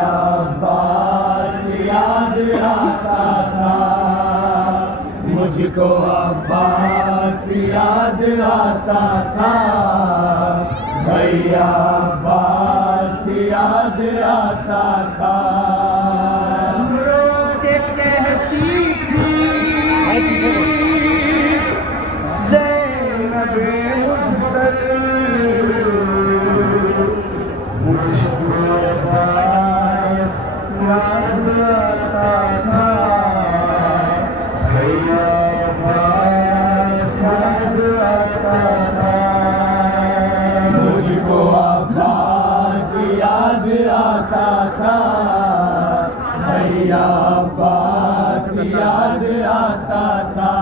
अब्बास याद आता था, मुझको अब्बास याद आता था, भैया अब्बास याद आता था। रो के कहती थी ज़ैनब मुज़्ज़फ़र, मुझको अब्बास याद आता था, भैया अब्बास याद आता था। मुझको अब्बास याद आता था, भैया अब्बास याद आता था,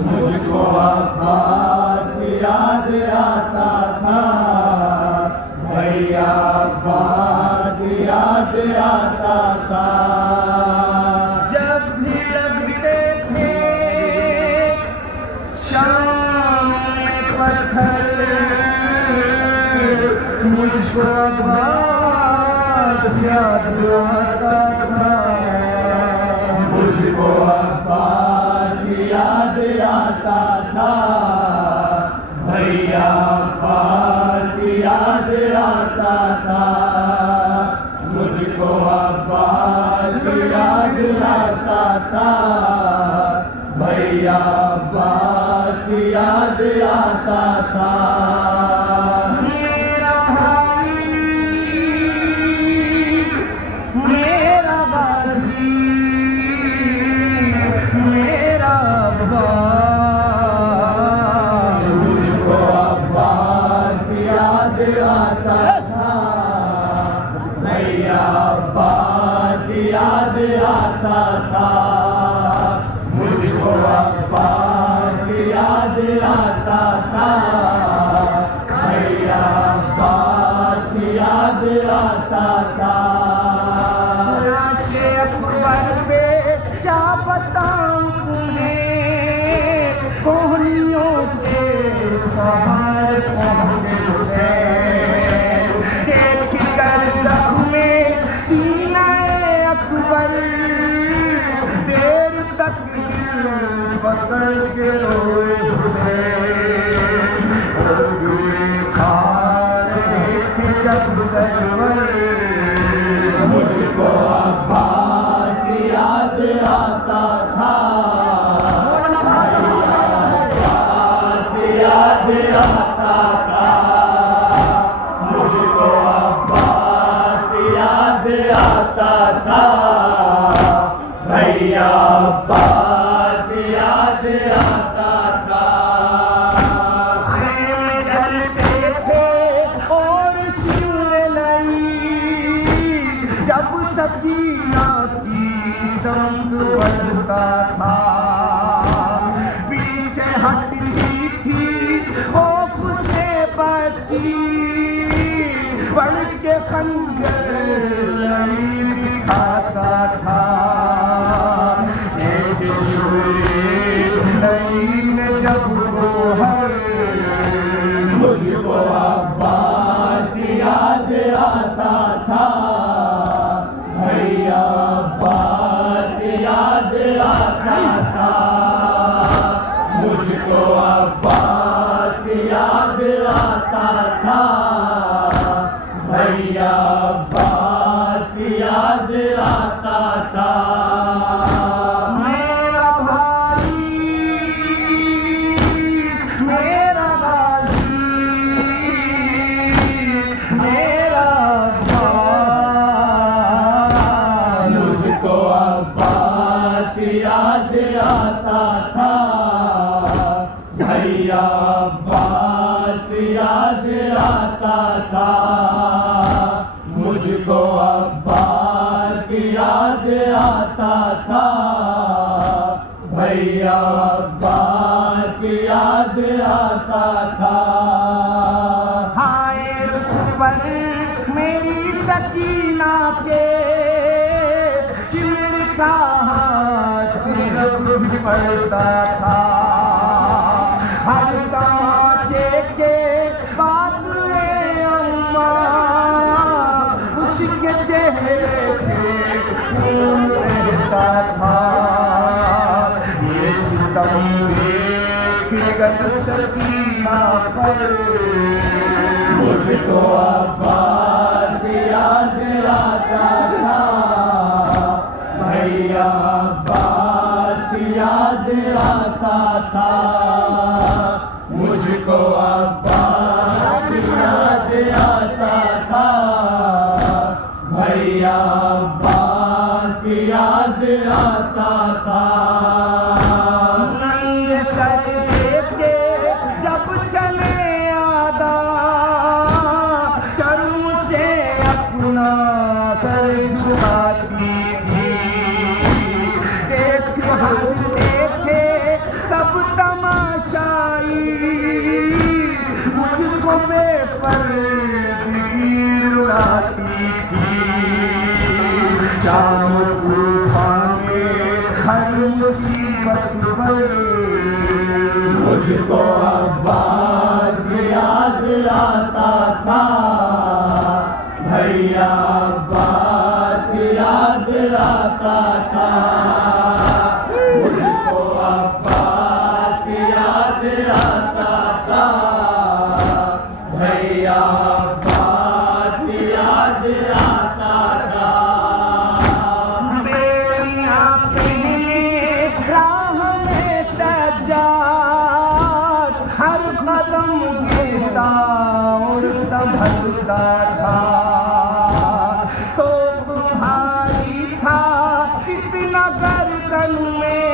मुझको अब्बास याद आता था, भैया अब्बास याद आता था। जब भी लगते थे शाम में पत्थर, मुझको अब्बास याद आता था, मुझको अब्बास याद आता था, भैया अब्बास याद आता था, मुझको अब्बास याद आता था, भैया अब्बास याद आता था। मेरा भाई मेरा बाजी मेरा अब्बास, मुझको अब्बास याद आता था, भैया अब्बास याद आता था, मुझको अब्बास याद आता था, भैया अब्बास याद आता था। लाशे अकबर पे क्या बताऊं तुम्हें, कोहनियों के सहारे पहुंचे से, देख कर ज़ख्मे सीना-ए अकबर, देर तक दिल पकड़ के रोए हुसैन, खा रहे थे जब सरवर। मुझको अब्बास याद आता था, अब्बास याद आता था, मुझको अब्बास याद आता था, भैया अब्बास याद आता था। में जलते थे और शिमले लई, जब सकीना की संग बढ़ता था, पीछे हटती थी खौफ से बची, बढ़ के खंजर जमीन दिखाता था, एक नईन जब गोहर। मुझको अब्बास याद आता था, भैया अब्बास याद आता था, मुझको अब्बास याद आता था, भैया अब्बास याद आता था। मेरा भाई मेरा गाजी मेरा अब्बास, मुझको अब्बास याद आता था, भैया अब्बास याद आता था, मुझको अब्बास याद आता था, भैया अब्बास याद आता था। हाय रुतबत मेरी सकीना के शिविर का हाथ जब भी पड़ता था, हर तमाचे के बाद में अम्मा उसके चेहरे से खून रहता था। ये सितम देखकर सकीना पर मुझको अब्बास याद आता था, भैया अब्बास याद आता था। मुझको अब्बास याद आता था, भैया अब्बास याद आता था। नंगे सर लेके जब चले आदा, शर्म से अपना सर झुकाती थी। देख हंसते थे सब तमाशाई, मुझको बेपर्दगी रुलाती थी। शाम तूफान में हर मुसीबत पर मुझको अब्बास याद आता था, भैया अब्बास याद आता था। मुझको अब्बास याद आता था, भैया अब्बास याद आता था। मेरी आँखें राह में सजा, हर कदम गिरता और संभलता था। तो तुम्हारी था इतना गर्दन में,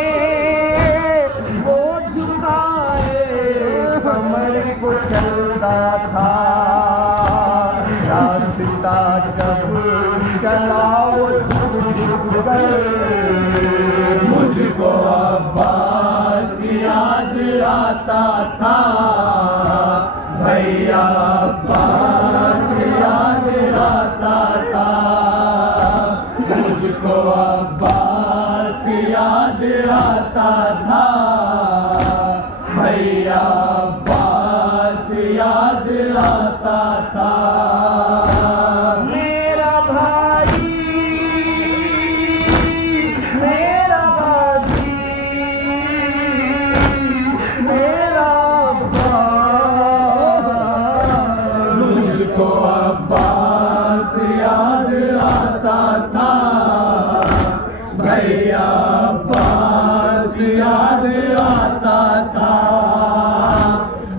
वो झुकाए कमर को चलता था। रास्ता जब चलाओ झुक गए, मुझको अब्बास याद आता था, भैया अब्बास याद आता था। मुझको अब्बास याद आता था, भैया अब्बास याद आता था। मेरा भाई, मेरा बाजी, मेरा मुझको अब्बास याद आता था, भैया अब्बास याद आता था।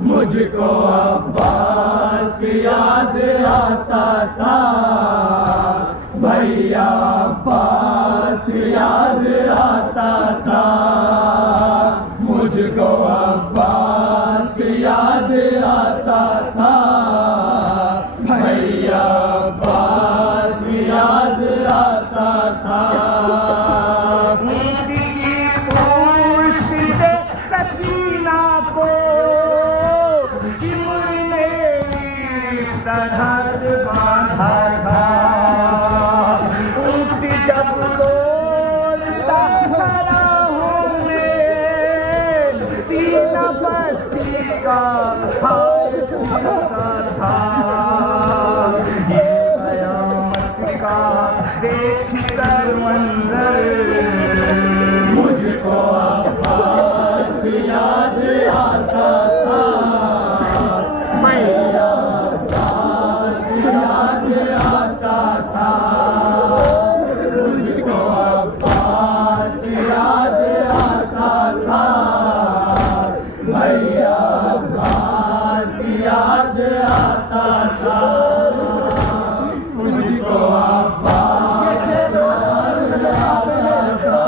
मुझको अब्बास याद आता था, भैया अब्बास याद आता था। मुझको अब्बास याद आता था, भैया अब्बास याद आता था। नीति की पुष्टि से सकीना को सिमर ने इस तरह से बांधा था। ऊँट जब डोलता खड़ा होने, सीना बच्ची का हाथ छूता था। ये कयामत का देख कर मंजर, मुझको अब्बास याद आता था, भैया अब्बास याद आता था। मुझको अब्बास याद आता था, भैया अब्बास याद आता था। मुझको अब्बास याद आता था,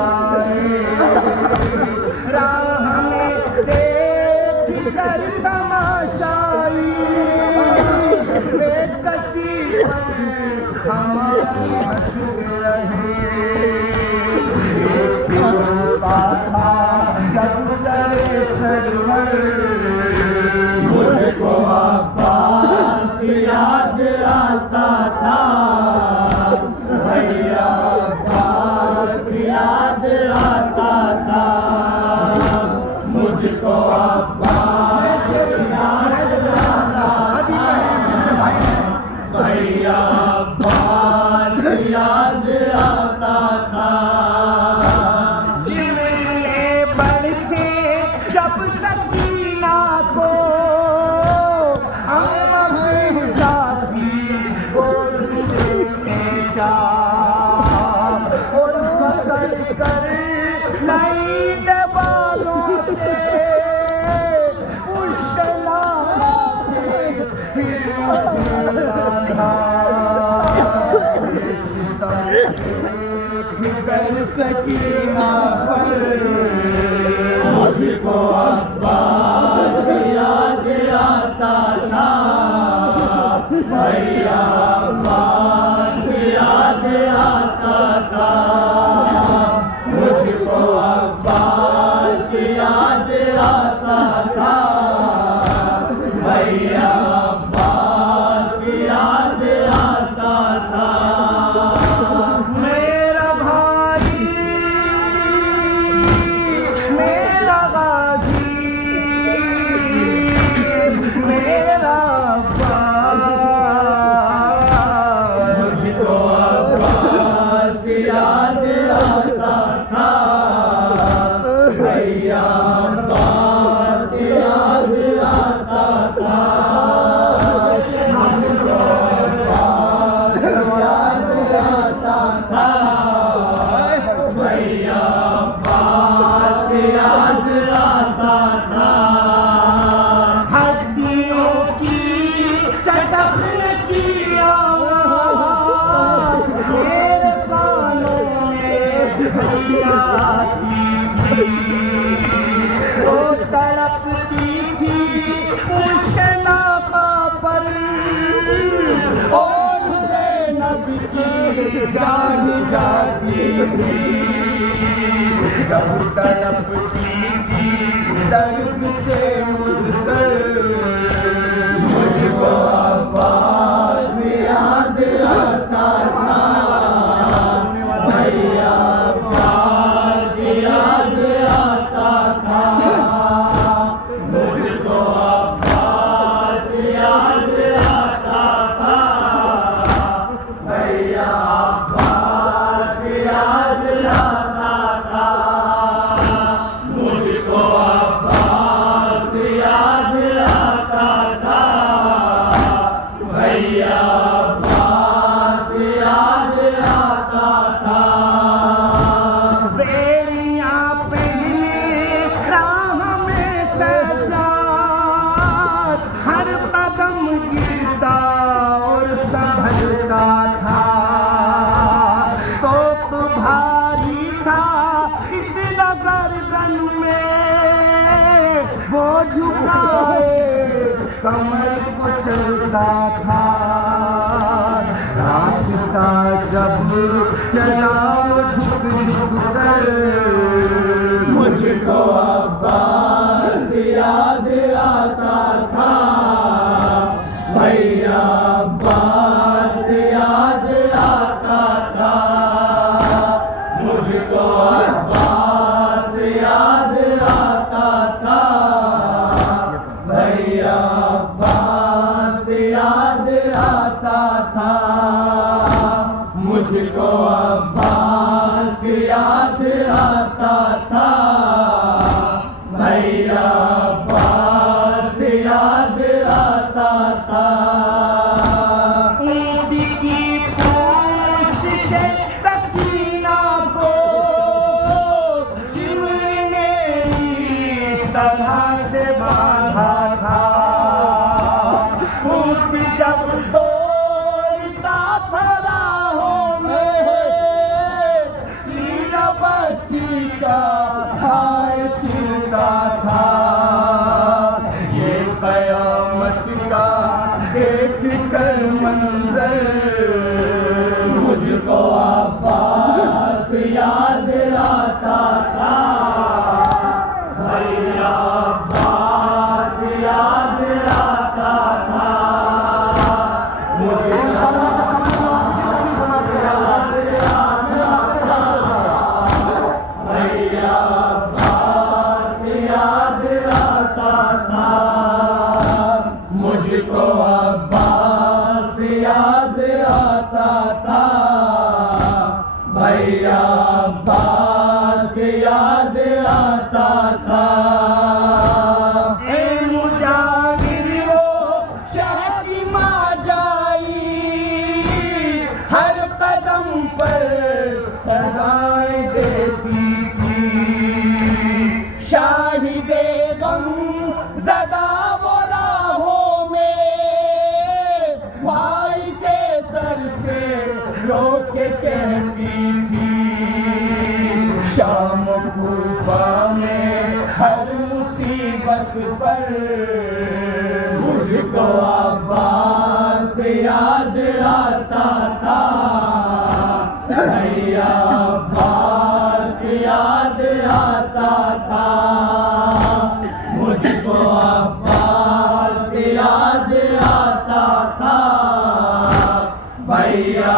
जाए। राह में देख कर तमाशाई बेकसी पर हमारी हंस रहे। था जब सरे सरवर मुझको अब्बास याद आता था, भैया अब्बास याद आता था, मुझको अब्बास याद आता था, भैया अब्बास याद आता था। जब सकीना को हम साथी गोद से खींचा और पकड़ कर नई दबानों से पुष्टला से फिर बांधा। कर सकीना पर मुझको अब्बास याद आता था, भैया अब्बास याद आता था, मुझको अब्बास याद आता था, भैया अब्बास याद आता था। मेरा भाई मेरा गाजी मेरा मुझको अब्बास याद आता था, भैया अब्बास याद आता था, मुझको अब्बास याद आता था, भैया अब्बास याद आता था। हड्डियों की चटकने की आवाज़ मेरे कानों में आती थी। वो तड़पती थी मुश्किलात पर और ज़ैनब की जान जाती थी। जब तड़पती थी दर्द से मुझकर मुझको अब्बास याद आता था, भैया अब्बास याद आता था, मुझको अब्बास याद आता था, भैया अब्बास याद आता था, मुझको अब्बास याद आता था, भैया अब्बास याद आता था। बेड़ियाँ पहने राह में सजाद हर कदम गिरता और संभलता था। तोप भारी था इस गर्दन में वो झुकाए कमर को चलता था। रास्ता जब चला वो झुक झुक कर मुझको अब्बास याद आता था, भैया अब्बास याद आता था, मुझको अब्बास याद आता था, भैया अब्बास याद आता था, मुझको अब्बास याद आता था, भैया अब्बास याद आता था। ऊँट की पूंछ से सकीना को शिमले ने इस तरह से बांधा था। ऊँट जब दौड़ता था राहों में सीना बच्ची पानी का हाय छिड़का था। ये कयामत का देख कर मंजर मुझको अब्बास याद आता था। भैया अब्बास याद आता था। मुझे भैया अब्बास याद आता था। मुझको अब्बास याद आता था। भैया अब्बास याद आता था। ए मुजाहिरो शाह की माँ जाई हर कदम पर सदाएं देती थी। शाही बेगम ज़दा वो राहों में भाई के सर से रोक के कहती थी। शाम कूफा में हर मुसीबत पर मुझको अब्बास याद आता था। भैया अब्बास याद आता था। मुझको अब्बास याद आता था। भैया